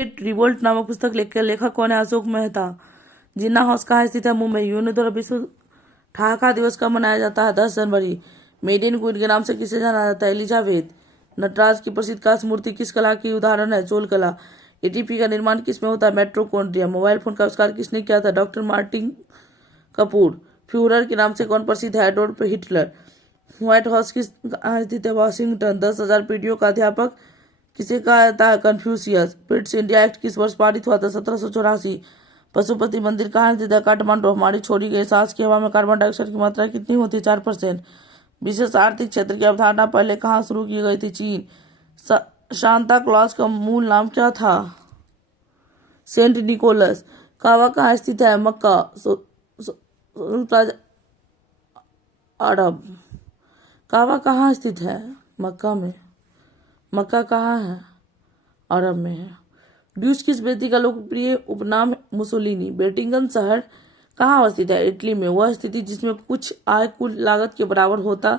Great revolt नामक पुस्तक लिखकर लेखक कौन है? अशोक मेहता। जिन्ना हाउस कहाँ स्थित है? मुंबई। यूएनओ द्वारा विश्व ठहाका दिवस कब मनाया जाता है? 10 जनवरी। मेडियन क्वीन के नाम से किसे जाना जाता है? एलिजाबेथ। नटराज की प्रसिद्ध कांस्य मूर्ति किस कला की उदाहरण है? चोल कला। एटीपी का निर्माण किस में होता है? मेट्रोकॉन्ड्रिया। मोबाइल फोन का आविष्कार किसने किया था? Doctor Martin Kapoor. फ्यूहरर के नाम से कौन प्रसिद्ध है? Adolf Hitler. व्हाइट हाउस किस कहाँ स्थित है? वाशिंगटन। 10,000 पीढ़ियों का अध्यापक किसे कहा जाता है? कन्फ्यूशियस। ब्रिटिश इंडिया एक्ट किस वर्ष पारित हुआ था? 1784। पशुपति मंदिर कहाँ स्थित है? काठमांडू। हमारी छोड़ी गई सांस की हवा में कार्बन डाइऑक्साइड की मात्रा कितनी होती है? 4%। विशेष आर्थिक क्षेत्र की अवधारणा पहले कहाँ शुरू की गई थी? चीन। सांता क्लॉज का मूल नाम क्या था? Saint Nicholas. कावा कहाँ स्थित है? मक्का। अरब। कावा कहाँ स्थित है? मक्का में। मक्का कहाँ है? अरब में है। ड्यूस किस व्यक्ति का लोकप्रिय उपनाम? मुसोलिनी। बेटिंगन शहर कहाँ अवस्थित है? इटली में। वह स्थिति जिसमें कुछ आय कुल लागत के बराबर होता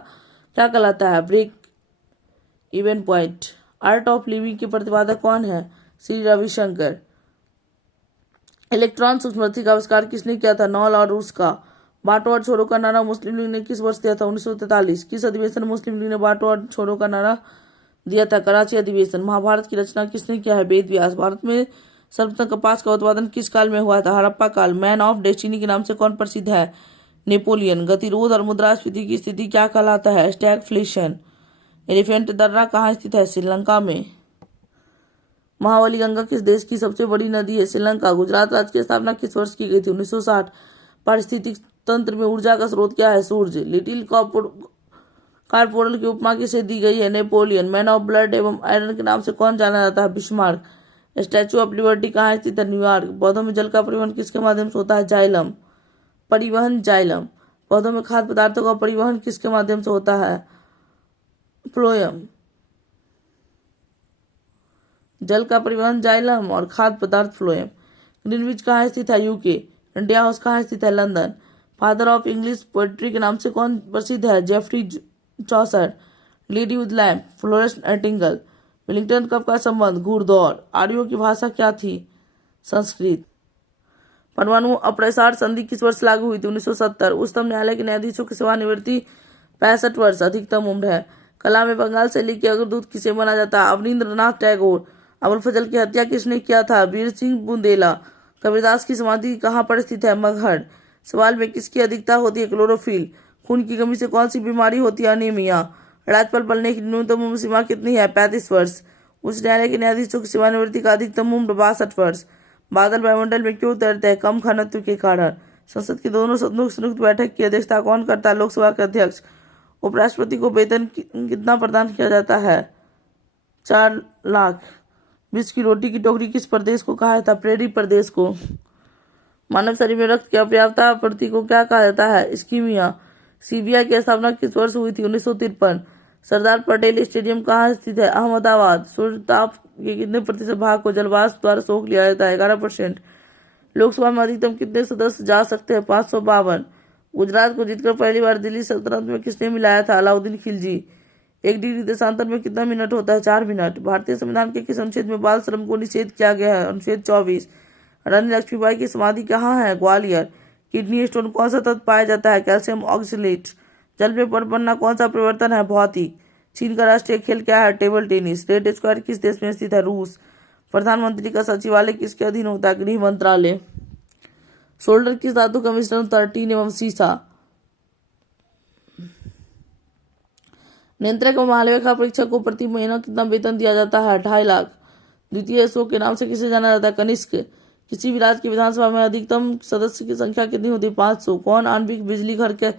क्या कहलाता है? Break even point. Art of Living के प्रतिपादक कौन है? श्री रविशंकर। इलेक्ट्रॉन सूक्ष्मदर्शी का आविष्कार किसने किया था? नॉल और रूस का। बांटो और छोड़ो का नारा मुस्लिम लीग ने किस वर्ष दिया था? 1943। किस अधिवेशन मुस्लिम लीग ने बांटो और छोड़ो का नारा दिया था? कराची अधिवेशन। महाभारत की रचना किसने किया है? वेद व्यास। भारत में सर्वप्रथम कपास का उत्पादन किस काल में हुआ था? हड़प्पा काल। मैन ऑफ डेस्टिनी के नाम से कौन प्रसिद्ध है? नेपोलियन। गतिरोध और मुद्रास्फीति की स्थिति क्या कहलाता है? स्टैगफ्लेशन। एलिफेंट दर्रा कहाँ स्थित है? श्रीलंका में। महावली गंगा किस देश की सबसे बड़ी नदी है? श्रीलंका। गुजरात राज्य की स्थापना किस वर्ष की गई थी? 1960। पारिस्थितिक तंत्र में ऊर्जा का स्रोत क्या है? सूर्य। लिटिल कार्पोरल की उपमा किसे दी गई है? नेपोलियन। मैन ऑफ ब्लड एवं आयरन के नाम से कौन जाना जाता है? बिस्मार्क। स्टैचू ऑफ लिबर्टी कहाँ स्थित है? न्यूयॉर्क। पौधों में जल का परिवहन किसके माध्यम से होता है? जाइलम। परिवहन जाइलम। पौधों में खाद्य पदार्थों का परिवहन किसके माध्यम से होता है? फ्लोएम। जल का परिवहन जाइलम और खाद्य पदार्थ फ्लोएम। ग्रीनविच कहाँ स्थित है? यूके। इंडिया हाउस कहाँ स्थित है? London. Father of English poetry के नाम से कौन प्रसिद्ध है? Geoffrey Chaucer. Lady with lamp. Florence Nightingale. Willingdon cup का संबंध? घुड़दौड़। आर्यों की भाषा क्या थी? संस्कृत। परमाणु अप्रसार संधि किस वर्ष लागू हुई थी? 1970। उच्चतम न्यायालय के न्यायाधीशों की सेवानिवृत्ति 65 वर्ष अधिकतम उम्र है। कला में बंगाल शैली के अग्रदूत किसे माना जाता है? अवनींद्रनाथ टैगोर। अबुल फजल की हत्या किसने किया था? वीर सिंह बुंदेला। कबीरदास की समाधि कहाँ पर स्थित है? मगहर। सवाल में किसकी अधिकता होती है? क्लोरोफिल। खून की कमी से कौन सी बीमारी होती है? अनीमिया। राजपाल बनने की न्यूनतम उम्र सीमा कितनी है? 35 वर्ष। उच्च न्यायालय के न्यायाधीशों की सेवानिवृत्ति का अधिकतम उम्र 62 वर्ष। बादल वायुमंडल में क्यों तैरते हैं? कम घनत्व के कारण। संसद की दोनों सदनों की संयुक्त बैठक की अध्यक्षता कौन करता है? लोकसभा के अध्यक्ष। उपराष्ट्रपति को वेतन कितना प्रदान किया जाता है? 4 लाख। विश्व की रोटी की टोकरी किस प्रदेश को कहा जाता है? प्रेरी प्रदेश को। मानव शरीर में रक्त की अपर्याप्तता प्रति को क्या कहा जाता है? इस्कीमिया। सीबीआई की स्थापना किस वर्ष हुई थी? 1953। सरदार पटेल स्टेडियम कहाँ स्थित है? अहमदाबाद। सूर्यताप के कितने प्रतिशत भाग को जलवाष्प द्वारा सोख लिया जाता है? 11%। लोकसभा में अधिकतम कितने सदस्य जा सकते हैं? 552। गुजरात को जीतकर पहली बार दिल्ली सल्तनत में किसने मिलाया था? अलाउद्दीन खिलजी। 1 डिग्री देशांतर में कितना मिनट होता है? 4 मिनट। भारतीय संविधान के किस अनुच्छेद में बाल श्रम को निषेध किया गया है? अनुच्छेद 24। रानी लक्ष्मीबाई की समाधि कहाँ है? ग्वालियर। किडनी स्टोन कौन सा तत्व पाया जाता है? Calcium oxalate. जल में पर बनना कौन सा परिवर्तन है? भौतिक। चीन का राष्ट्रीय खेल क्या है? Table tennis. रेड स्क्वायर किस देश में स्थित है? रूस। प्रधानमंत्री का सचिवालय किसके अधीन होता है? गृह मंत्रालय। सोल्डर किस धातु का मिश्रण होता है? टीन एवं सीसा। नियंत्रक एवं महालेखा परीक्षक को प्रति महीना कितना वेतन दिया जाता है? 2.5 लाख। द्वितीय अशोक के नाम से किसे जाना जाता है? कनिष्क। किसी भी राज्य की विधानसभा में अधिकतम सदस्य की संख्या कितनी होती है? 500। कौन आणविक बिजली घर के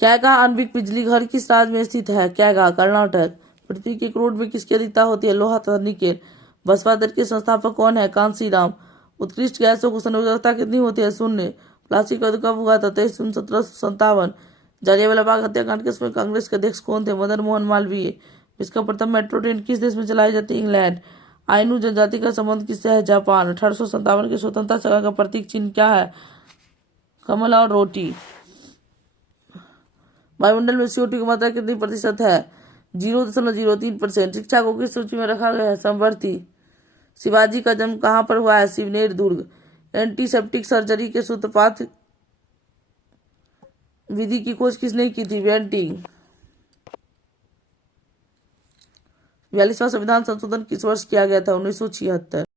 कैगा आणविक बिजली घर किस राज्य में स्थित है? कैगा। कर्नाटक। पृथ्वी के क्रूड में किसकी अधिकता होती है? लोहा तथा निकेल। बसपा दल के संस्थापक कौन है? कांसीराम। उत्कृष्ट गैसों को संयोजकता कितनी होती है? 0। प्लास्टिक का कब हुआ था? 23 जून 1757। जलियांवाला बाग हत्याकांड के समय कांग्रेस के अध्यक्ष कौन थे? मदन मोहन मालवीय। विश्व का प्रथम मेट्रो ट्रेन किस देश में चलाई जाती है? इंग्लैंड। आइनू जनजाति का संबंध किससे है? जापान। 1857 के स्वतंत्रता संग्राम का प्रतीक चिन्ह क्या है? कमल और रोटी। वायुमंडल में CO2 की मात्रा कितनी प्रतिशत है? 0.03%। शिक्षा को किस सूची में रखा गया है? समवर्ती। शिवाजी का जन्म कहाँ पर हुआ है? शिवनेर दुर्ग। एंटीसेप्टिक सर्जरी के सूत्रपात विधि की खोज किसने की थी? वेंटिंग। 42वां संविधान संशोधन किस वर्ष किया गया था? 1976।